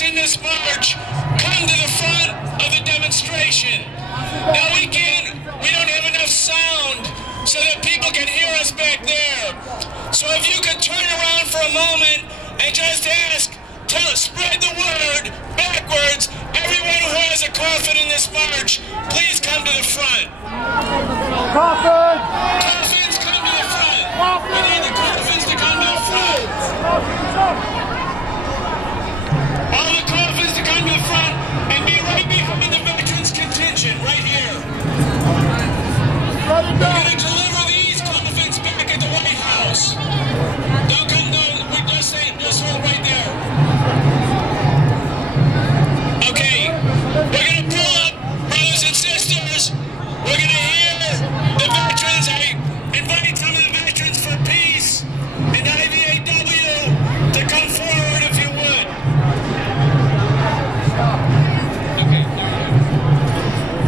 veterans in this march come to the front of the demonstration. Now we don't have enough sound so that people can hear us back there. So if you could turn around for a moment and just ask, spread the word backwards. Everyone who has a coffin in this march, please come to the front. Coffin! Coffins, come to the front. We need the coffins to come to the front. All the coffins to come to the front and be right behind the veterans contingent, right here. We're going to deliver these coffins back at the White House. Don't come, we just hold right there. Okay, we're going to pull up, brothers and sisters. We're going to hear the veterans. I invite some of the Veterans for Peace and IVAW to come forward if you would. Okay.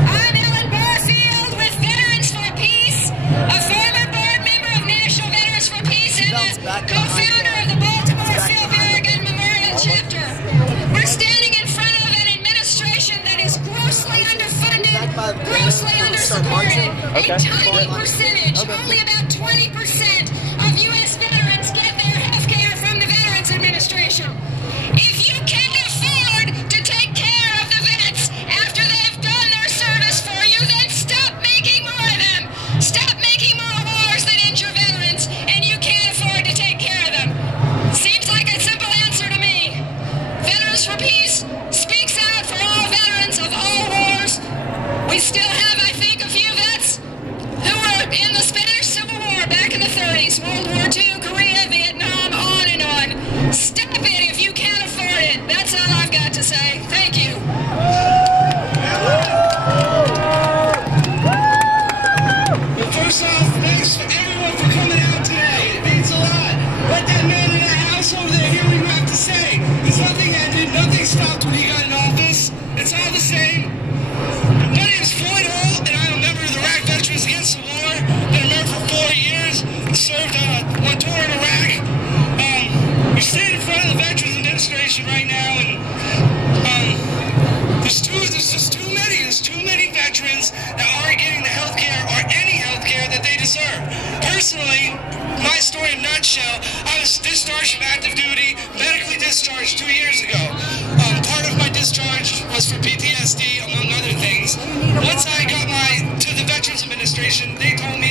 I'm Ellen Barfield with Veterans for Peace, a former board member of National Veterans for Peace and the co-founder of the Baltimore Phil Berrigan Memorial Chapter. We're standing in front of an administration that is grossly underfunded, grossly undersupported, a tiny percentage, only about 20% of U.S. veterans get their health care from the Veterans Administration. If you can't afford to take care of the vets after they've done their service for you, then stop making more of them. Stop making more wars that injure veterans, and you can't afford to take care of them. Seems like a simple answer to me. Veterans for Peace speaks out for all veterans of all wars. We still have, I think, a few vets who were in the Spanish Civil War back in the 30s, World War II, Korea, Vietnam, on and on. Stop it if you can't afford it. That's all I've got to say. Thank you. Well, first off, thanks for everyone for coming out today. It means a lot. Let that man in that house over there hear what you have to say. There's nothing ended, nothing stopped when he got in office. It's all the same. My name is Floyd Holt, and I'm a member of the Iraq Veterans Against the War. Been a member for 4 years. Served on tour in Iraq. We stand in front of the Veterans Administration right now, and there's just too many. There's too many veterans that aren't getting the health care or any health care that they deserve. Personally, my story in a nutshell, I was discharged from active duty, medically discharged 2 years ago. Part of my discharge was for PTSD, among other things. Once I got to the Veterans Administration, they told me